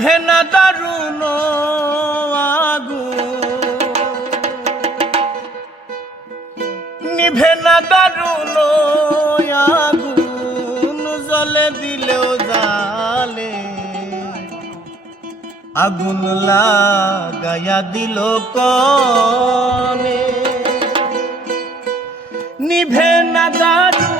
নিভে না দারুণ আগুন, নিভে না দারুণ আগুন, জলে দিলেও জালে, আগুন লাগায়া দিল কনে। নিভে না দারুণ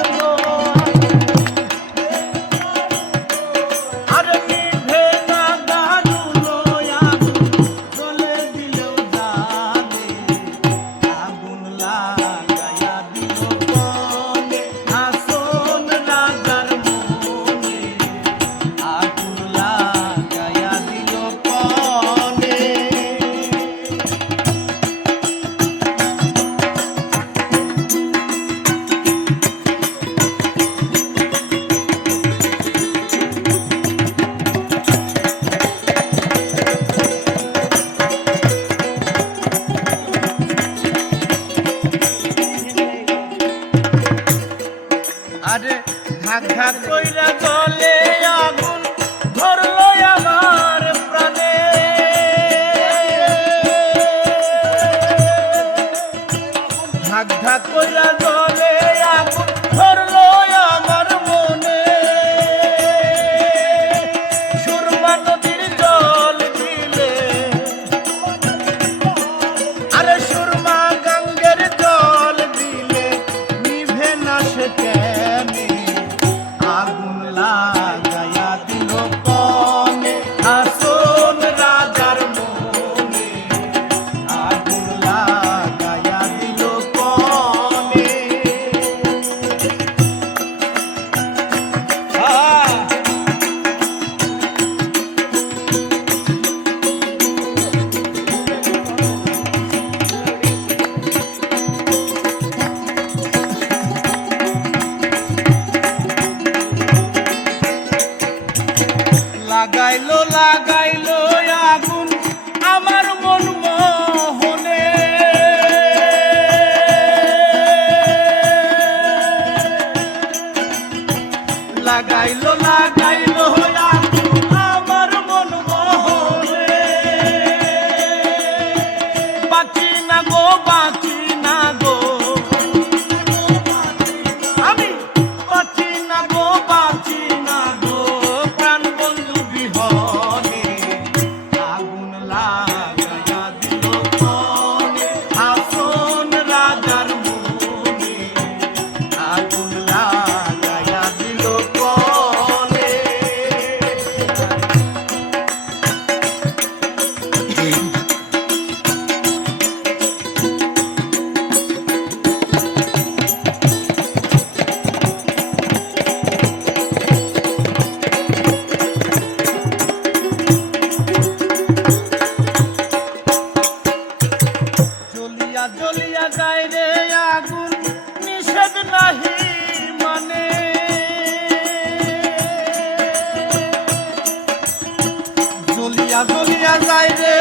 আরে ধাক ধাক কইরা জলে আগুন ধরলো আমার প্রাণে। ধাক ধাক কইরা জলে আগুন ধরলো আমার মনে। সুরমা নদীর জল দিলে, আরে সুরমা গঙ্গের জল দিলে নিভে না সে কেনে। আগুন লাগায়া দিল কনে, আসন রাজার মনে। আগুন লাগায়া দিল কনে। লাগাইলো লাগাইলো আগুন আমার মন মোহনে। লাগাইলো লাগাইলো আগুন আমার মন মোহনে। বাঁচি না গো বাঁচি না গো, আমি বাঁচি না গো বাঁচি না গো, প্রাণ বন্ধু বিহনে। আগুন লাগায়া দিল কনে, আসন রাজার মনে। আগুন লাগায়া দিল কনে। জ্বলিয়া জ্বলিয়া যায় রে আগুন, নিষেধ নাহি মানে। জ্বলিয়া জ্বলিয়া যায় রে